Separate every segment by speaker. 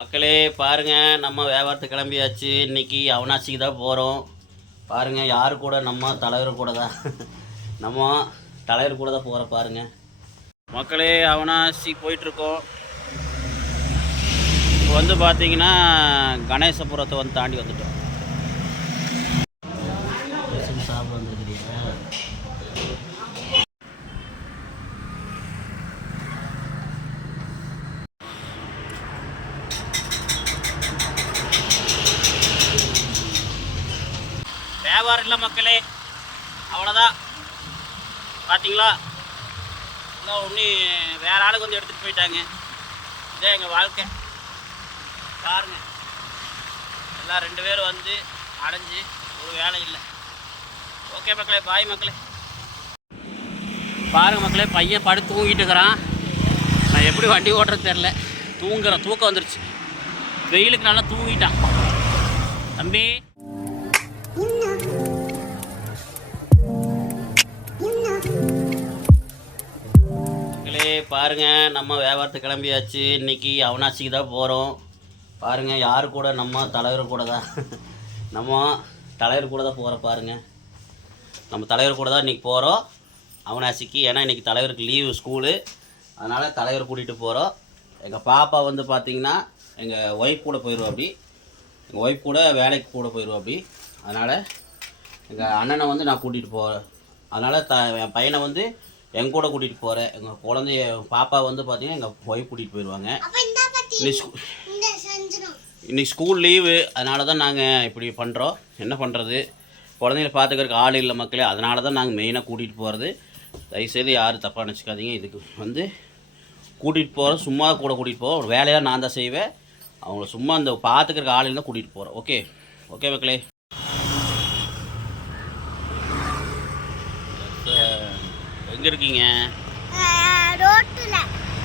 Speaker 1: மக்களே பாருங்கள் நம்ம வியாபாரத்தை கிளம்பியாச்சு. இன்றைக்கி அவனாசிக்கு தான் போகிறோம் பாருங்கள் யார் கூட? நம்ம தலைவர் கூட தான். நம்ம தலைவர் கூட தான் போகிறோம் பாருங்கள் மக்களே அவனாசி போயிட்டுருக்கோம். இப்போ வந்து பார்த்தீங்கன்னா கணேசபுரத்தை வந்து தாண்டி வந்துட்டோம். சாப்பிட வந்துருக்கிறீங்க வியாபாரம் இல்லை மக்களே அவ்வளோதான் பார்த்தீங்களா இன்னும் ஒன்று வேற ஆளுக்கு வந்து எடுத்துகிட்டு போயிட்டாங்க. இதே எங்கள் வாழ்க்கை. பாருங்க. எல்லாம் ரெண்டு பேரும் வந்து அடைஞ்சு ஒரு வேலை இல்லை. ஓகே மக்களே பாய் மக்களே. பாருங்க மக்களே பையன் படுத்து தூங்கிட்டு இருக்கிறான். நான் எப்படி வண்டி ஓட்டுறது தெரில தூங்குறேன். தூக்கம் வந்துருச்சு. வெயிலுக்கு நல்லா தூங்கிட்டான். தம்பி. பாருங்கள் நம்ம வியாபாரத்துக்கு கிளம்பியாச்சு. இன்றைக்கி அவனாசிக்கு தான் போகிறோம் பாருங்கள் யார் கூட? நம்ம தலைவர் கூட தான். நம்ம தலைவர் கூட தான் போகிறோம் பாருங்கள் நம்ம தலைவர் கூட தான் இன்றைக்கி போகிறோம் அவனாசிக்கு ஏன்னா இன்றைக்கி தலைவருக்கு லீவு ஸ்கூலு அதனால் தலைவர் கூட்டிகிட்டு போகிறோம் எங்கள் பாப்பா வந்து பார்த்திங்கன்னா எங்கள் ஒய்ஃப் கூட போயிடுவோம் அப்படி. எங்கள் ஒய்ஃப் கூட வேலைக்கு கூட போயிடுவோம் அப்படி. அதனால் எங்கள் அண்ணனை வந்து நான் கூட்டிகிட்டு போகிறேன் அதனால் த என் பையனை வந்து என் கூட கூட்டிகிட்டு போகிறேன் எங்கள் குழந்தைய பாப்பா வந்து பார்த்தீங்கன்னா எங்கள் ஒய்ஃப் கூட்டிகிட்டு போயிடுவாங்க இன்னைக்கு ஸ்கூ இன்னைக்கு ஸ்கூல் லீவு அதனால தான் நாங்கள் இப்படி பண்ணுறோம் என்ன பண்ணுறது குழந்தைங்கள பார்த்துக்கறதுக்கு ஆள் இல்லை மக்களே அதனால தான் நாங்கள் மெயினாக கூட்டிகிட்டு போகிறது தயவுசெய்து யாரும் தப்பாக நினச்சிக்காதீங்க. இதுக்கு வந்து கூட்டிகிட்டு போகிறோம் சும்மா கூட கூட்டிகிட்டு போவோம் ஒரு வேலையாக நான் தான் செய்வேன். அவங்கள சும்மா அந்த பார்த்துக்கறதுக்கு ஆள் இருந்தால் கூட்டிகிட்டு போகிறோம் ஓகே ஓகே மக்களே. எங்கே இருக்கீங்க?
Speaker 2: ரோட்டுல.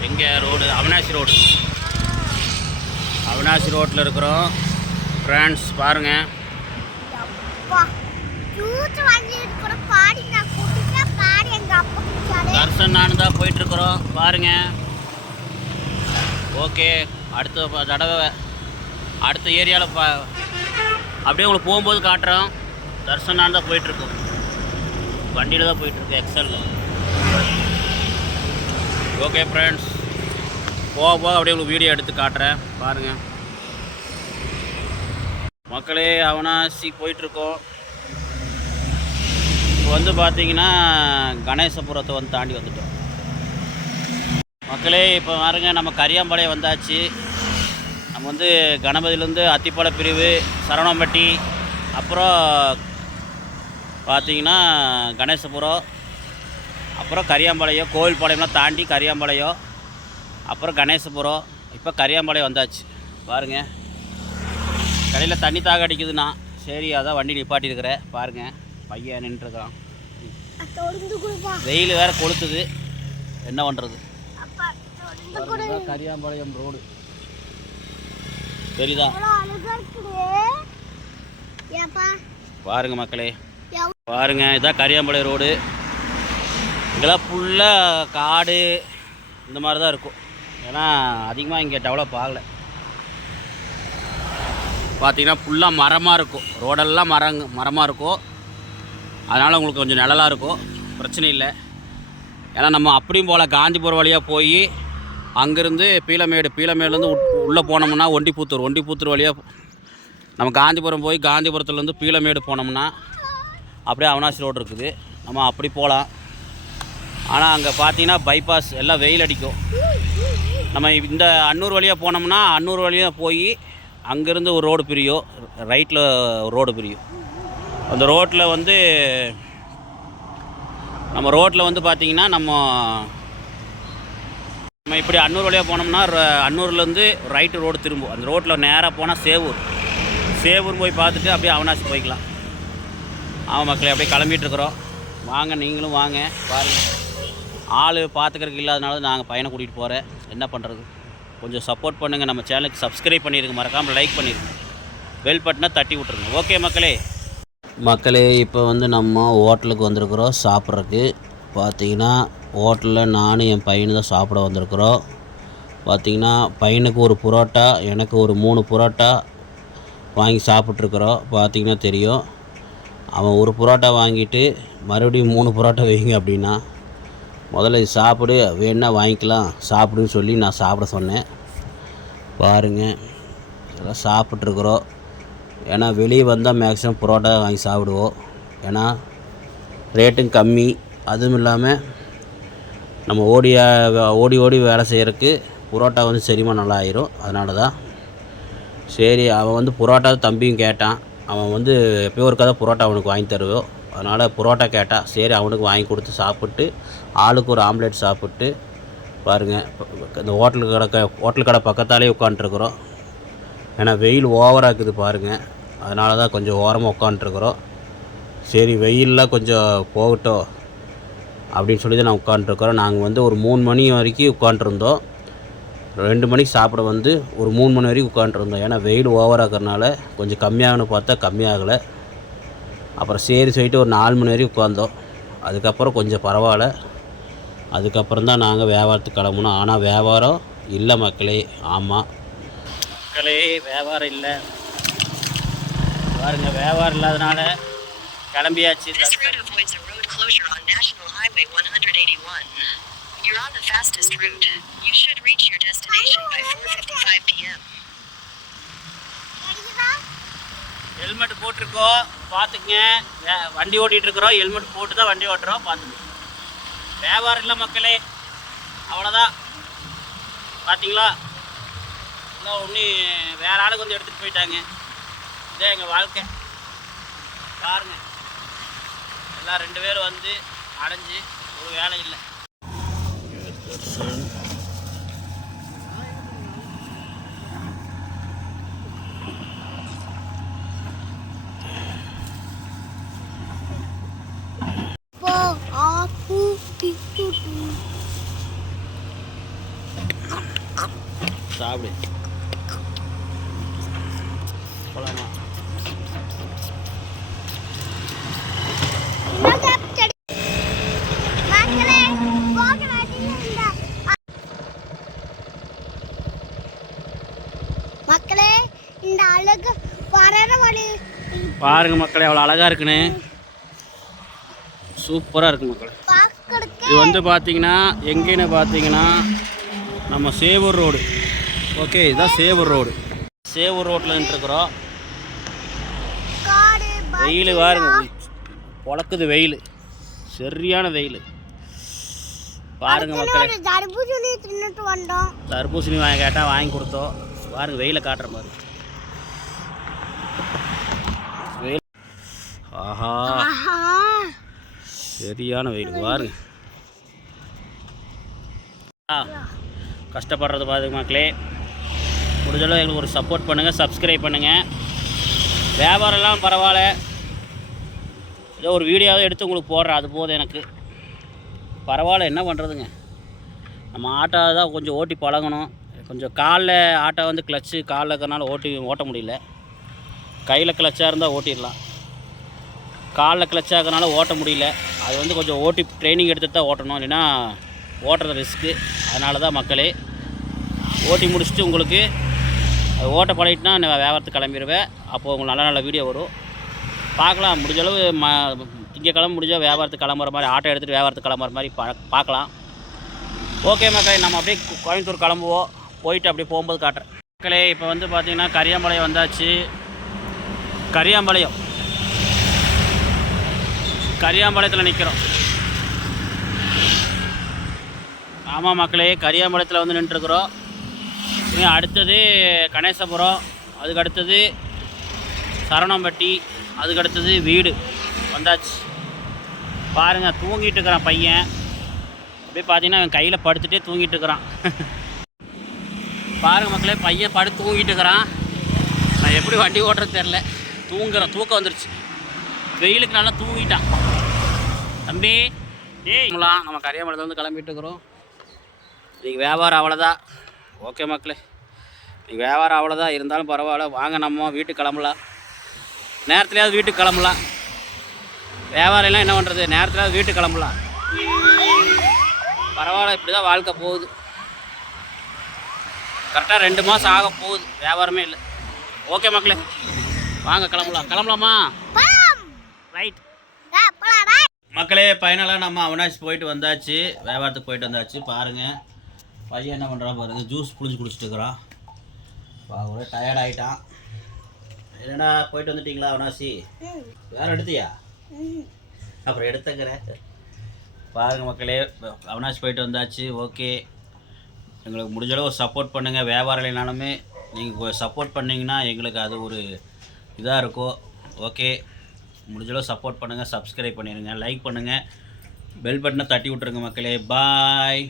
Speaker 1: எங்கே ரோடு? அவினாசி ரோடு. அவினாசி ரோட்டில் இருக்கிறோம். ஃப்ரெண்ட்ஸ் பாருங்கள்
Speaker 2: பாடி நான்
Speaker 1: தான் போயிட்டுருக்குறோம் பாருங்கள் ஓகே. அடுத்த தடவை அடுத்த ஏரியாவில் பா அப்படியே உங்களுக்கு போகும்போது காட்டுறோம். தர்சன் நான் தான் போயிட்டுருக்கோம் வண்டியில் தான் போயிட்டுருக்கு எக்ஸலில் ஓகே ஃப்ரெண்ட்ஸ் போக போக அப்படியே உங்களுக்கு வீடியோ எடுத்து காட்டுறேன். பாருங்கள் மக்களே அவனாசி போயிட்டுருக்கோம். இப்போ வந்து பார்த்தீங்கன்னா கணேசபுரத்தை வந்து தாண்டி வந்துட்டோம். மக்களே இப்போ பாருங்க நம்ம கரியாம்பாளையம் வந்தாச்சு. நம்ம வந்து கணபதியிலேருந்து அத்திப்பாலை பிரிவு சரவணம்பட்டி அப்புறம் பார்த்தீங்கன்னா கணேசபுரம் அப்புறம் கரியாம்பாளையம் கோவில்பாளையம்லாம் தாண்டி கரியாம்பாளையம் அப்புறம் கணேசபுரம். இப்போ கரியாம்பாளையம் வந்தாச்சு. பாருங்கள் கடையில் தண்ணி தாக அடிக்குதுண்ணா. சரி அதான் வண்டி நிப்பாட்டியிருக்கிறேன். பாருங்கள் பையன் நின்றுருக்கான். வெயில் வேற கொளுத்துது. என்ன பண்ணுறது கரியாம்பாளையம் ரோடு. தெரியுதா? பாருங்க மக்களே. பாருங்க இதான் கரியாம்பாளையம் ரோடு. இங்கெல்லாம் ஃபுல்லாக காடு இந்த மாதிரி தான் இருக்கும். ஏன்னா அதிகமாக இங்கே டெவலப் ஆகலை. பார்த்திங்கன்னா ஃபுல்லாக மரமாக இருக்கும். ரோடெல்லாம் மரங்க மரமாக இருக்கும். அதனால் உங்களுக்கு கொஞ்சம் நிழலாக இருக்கும். பிரச்சனை இல்லை. ஏன்னா நம்ம அப்படியும் போல் காந்திபுரம் வழியாக போய் அங்கேருந்து பீலமேடு பீலமேடுலேருந்து உள்ளே போனோம்னா ஒண்டிப்புத்தூர் ஒண்டிப்புத்தூர் வழியாக நம்ம காந்திபுரம் போய் காந்திபுரத்துலேருந்து பீலமேடு போனோம்னா அப்படியே அவனாசி ரோடு இருக்குது. நம்ம அப்படி போகலாம். ஆனால் அங்கே பார்த்தீங்கன்னா பைபாஸ் எல்லாம் வெயில் அடிக்கும். நம்ம இந்த அன்னூர் வழியாக போனோம்னா அன்னூர் வழியாக போய் அங்கேருந்து ஒரு ரோடு பிரியும். ரைட்டில் ரோடு பிரியும். அந்த ரோட்டில் வந்து நம்ம ரோட்டில் வந்து பார்த்தீங்கன்னா நம்ம நம்ம இப்படி அன்னூர் வழியாக போனோம்னா ர- அன்னூர்லேருந்து ரைட்டு ரோடு திரும்பும். அந்த ரோட்டில் நேராக போனால் சேவூர். சேவூர் போய் பார்த்துட்டு அப்படியே அவனாசி போய்க்கலாம். ஆமாம் மக்களே அப்படியே கிளம்பிட்டு இருக்கிறோம். வாங்க நீங்களும் வாங்க பாருங்கள் ஆள் பார்த்துக்கறதுக்கு இல்லாதனால நாங்கள் பையனை கூட்டிகிட்டு போகிறேன் என்ன பண்ணுறது கொஞ்சம் சப்போர்ட் பண்ணுங்கள் நம்ம சேனலுக்கு சப்ஸ்கிரைப் பண்ணிடுங்க மறக்காமல் லைக் பண்ணிடுங்க பெல் பட்டனை தட்டி விட்ருங்க ஓகே மக்களே? மக்களே இப்போ வந்து நம்ம ஹோட்டலுக்கு வந்திருக்கிறோம் சாப்பிட்றதுக்கு. பார்த்தீங்கன்னா ஹோட்டலில் நானும் என் பையனு தான் சாப்பிட வந்திருக்கிறோம். பார்த்தீங்கன்னா பையனுக்கு ஒரு புரோட்டா எனக்கு ஒரு மூணு புரோட்டா வாங்கி சாப்பிட்ருக்குறோம் பார்த்தீங்கன்னா தெரியும். அவன் ஒரு புரோட்டா வாங்கிட்டு மறுபடியும் மூணு புரோட்டா வைங்க அப்படின்னா. முதல்ல இது சாப்பிடு வேணா வாங்கிக்கலாம் சாப்பிடுன்னு சொல்லி நான் சாப்பிட சொன்னேன். பாருங்கள் இதெல்லாம் சாப்பிட்ருக்குறோம் ஏன்னா வெளியே வந்தால் மேக்ஸிமம் புரோட்டா வாங்கி சாப்பிடுவோம். ஏன்னா ரேட்டும் கம்மி. அதுவும் இல்லாமல் நம்ம ஓடி ஓடி ஓடி வேலை செய்கிறதுக்கு புரோட்டா வந்து செரிமா நல்லா ஆயிரும் அதனால தான். சரி அவன் வந்து புரோட்டா தம்பியும் கேட்டான். அவன் வந்து எப்பயோ ஒரு கதை புரோட்டா அவனுக்கு வாங்கி தருவோம். அதனால் புரோட்டா கேட்டால் சரி அவனுக்கு வாங்கி கொடுத்து சாப்பிட்டு ஆளுக்கு ஒரு ஆம்லேட் சாப்பிட்டு பாருங்கள் இந்த ஹோட்டல் கடை ஹோட்டல் கடை பக்கத்தாலே உட்காண்ட்ருக்குறோம் ஏன்னா வெயில் ஓவராக இருக்குது பாருங்கள் அதனால தான் கொஞ்சம் ஓரமாக உட்காண்ட்ருக்குறோம் சரி வெயிலெலாம் கொஞ்சம் போகட்டும் அப்படின்னு சொல்லி தான் நான் உட்காண்ட்ருக்குறோம் நாங்கள் வந்து ஒரு மூணு மணி வரைக்கும் உட்காண்ட்ருந்தோம் ரெண்டு மணிக்கு சாப்பிட வந்து ஒரு மூணு மணி வரைக்கும் உட்காண்ட்ருந்தோம் ஏன்னா வெயில் ஓவராக இருக்கிறனால கொஞ்சம் கம்மியாகனு பார்த்தா கம்மியாகலை. அப்புறம் சரி சொல்லிட்டு ஒரு நாலு மணி வரைக்கும் உட்காந்தோம் அதுக்கப்புறம் கொஞ்சம் பரவாயில்ல. அதுக்கப்புறம் தான் நாங்கள் வியாபாரத்துக்கு கிளம்புனோம். ஆனால் வியாபாரம் இல்லை மக்களே. ஆமாம் மக்களே வியாபாரம் இல்லை. பாருங்க வியாபாரம் இல்லாதனால கிளம்பியாச்சு.
Speaker 3: This route avoids a road closure on National Highway 181. You're on the fastest route. You should reach your destination by 4:55 p.m.
Speaker 2: தெரியுதா
Speaker 1: ஹெல்மெட் போட்டிருக்கோம் பார்த்துக்குங்க. வே- வண்டி ஓட்டிகிட்டு இருக்கிறோம் ஹெல்மெட் போட்டு தான் வண்டி ஓட்டுறோம் பார்த்துக்கோங்க. வியாபாரம் இல்லை மக்களே. அவ்வளோதான். பார்த்தீங்களா? இல்லை ஒன்று வேற ஆளுக்கு வந்து எடுத்துகிட்டு போயிட்டாங்க. இதே எங்கள் வாழ்க்கை. பாருங்க. எல்லாம் ரெண்டு பேரும் வந்து அடைஞ்சு ஒரு வேலை இல்லை
Speaker 2: போ ஆப்பு பிட்டு
Speaker 1: சாப்பிடு. போலாமா?
Speaker 2: மக்களே இந்த மக்களே இந்த அழகு வளர வழி.
Speaker 1: பாருங்க மக்களே அவ்வளோ அழகாக இருக்குன்னு. சூப்பராக இருக்கு மக்களே. இது வந்து பார்த்தீங்கன்னா எங்கேன்னு பார்த்தீங்கன்னா நம்ம சேவூர் ரோடு. ஓகே இதுதான் சேவூர் ரோடு. சேவூர் ரோட்டில் நின்றுருக்குறோம்.
Speaker 2: காடு
Speaker 1: வெயில் பாருங்க பொழக்குது வெயில். சரியான வெயில். பாருங்க மக்களே.
Speaker 2: தர்பூசணி தின்னுட்டு வந்தோம்.
Speaker 1: தர்பூசணி வாங்கி கேட்டால் வாங்கி கொடுத்தோம். பாருங்க வெயிலை காட்டுற மாதிரி. வெயில். ஆஹா.
Speaker 2: ஆஹா.
Speaker 1: சரியான வெயில். பாருங்க. ஆ. கஷ்டப்படுறது பாருங்க மக்களே. முடிஞ்சளவு எங்களுக்கு ஒரு சப்போர்ட் பண்ணுங்கள் சப்ஸ்கிரைப் பண்ணுங்கள் வியாபாரம்லாம் பரவாயில்ல. ஏதோ ஒரு வீடியோவை எடுத்து உங்களுக்கு போடுறேன் அது போதும் எனக்கு. பரவாயில்ல என்ன பண்ணுறதுங்க நம்ம ஆட்டோ தான் கொஞ்சம் ஓட்டி பழகணும். கொஞ்சம் காலில் ஆட்டோ வந்து கிளச்சு காலில் இருக்கிறனால ஓட்டி ஓட்ட முடியல. கையில் கிளச்சாக இருந்தால் ஓட்டிடலாம். காலில் கிளச்சாக இருக்கிறனால ஓட்ட முடியல. அது வந்து கொஞ்சம் ஓட்டி ட்ரைனிங் எடுத்துகிட்டு தான் ஓட்டணும். இல்லைன்னா ஓட்டுறது ரிஸ்க்கு அதனால தான் மக்களே ஓட்டி முடிச்சுட்டு உங்களுக்கு ஓட்ட பழகிட்டுனா நான் வியாபாரத்துக்கு கிளம்பிடுவேன் அப்போது உங்களுக்கு நல்ல நல்ல வீடியோ வரும். பார்க்கலாம். முடிஞ்சளவு ம திங்கக்கிழமை முடிஞ்சால் வியாபாரத்துக்கு கிளம்புற மாதிரி ஆட்டோ எடுத்துகிட்டு வியாபாரத்துக்கு கிளம்புற மாதிரி பா பார்க்கலாம். ஓகே மக்களே நம்ம அப்படியே கோயம்புத்தூர் கிளம்புவோம். போயிட்டு அப்படியே போகும்போது காட்டுறேன். மக்களே இப்போ வந்து பார்த்திங்கன்னா கரியாம்பாளையம் வந்தாச்சு. கரியாம்பாளையம். கரியாம்பாளையத்தில் நிற்கிறோம் ஆமாம் மக்களே கரியாம்பாளையத்தில் வந்து நின்றுருக்குறோம். அடுத்தது கணேசபுரம் அதுக்கு அடுத்தது சரணம்பட்டி அதுக்கு அடுத்தது வீடு. வந்தாச்சு. பாருங்கள் தூங்கிட்டு இருக்கிறான் பையன். அப்படியே பார்த்தீங்கன்னா அவன் கையில் படுத்துட்டே தூங்கிட்டு இருக்கிறான். பாருங்கள் மக்களே பையன் படுத்து தூங்கிட்டு இருக்கிறான். நான் எப்படி வண்டி ஓட்டுறது தெரில தூங்குறேன் தூக்கம் வந்துருச்சு. வெயிலுக்கு நல்லா தூங்கிட்டான். தம்பி ஏய் நம்ம கரியாமலத்தில் வந்து கிளம்பிட்டு இருக்கிறோம். இன்றைக்கி வியாபாரம் அவ்வளோதான் ஓகே மக்களே இன்றைக்கி வியாபாரம் அவ்வளோதான் இருந்தாலும் பரவாயில்ல. வாங்க நம்ம வீட்டுக்கு கிளம்பலாம். நேரத்துலையாவது வீட்டுக்கு கிளம்பலாம். வியாபாரம் எல்லாம் என்ன பண்ணுறது நேரத்துலையாவது வீட்டுக்கு கிளம்பலாம். பரவாயில்ல இப்படி தான் வாழ்க்கை போகுது. கரெக்டாக ரெண்டு மாதம் ஆக போகுது. வியாபாரமே இல்லை. ஓகே மக்களே வாங்க கிளம்பலாம். கிளம்பலாமா? ரைட் மக்களே ஃபைனலாக நம்ம அவனாசி போயிட்டு வந்தாச்சு. வியாபாரத்துக்கு போயிட்டு வந்தாச்சு. பாருங்கள் பையன் என்ன பண்ணுறான் பாருங்க ஜூஸ் புளிஞ்சு குடிச்சிட்டு இருக்கிறான் ஒரே டயர்ட் ஆகிட்டான் என்னடா போயிட்டு வந்துட்டீங்களா அவனாசி?
Speaker 2: வேறு
Speaker 1: வேற எடுத்தியா? அப்புறம் எடுத்துக்கிறேன். பாருங்கள் மக்களே அவனாசி போயிட்டு வந்தாச்சு ஓகே. எங்களுக்கு முடிஞ்ச அளவு சப்போர்ட் பண்ணுங்கள் வியாபாரம் இல்லைனாலுமே நீங்கள் சப்போர்ட் பண்ணிங்கன்னா எங்களுக்கு அது ஒரு இதாக இருக்கும். ஓகே. முடிஞ்சளவு சப்போர்ட் பண்ணுங்கள் சப்ஸ்கிரைப் பண்ணிடுங்க லைக் பண்ணுங்கள் பெல் பட்டனை தட்டி விட்ருங்க மக்களே. பாய்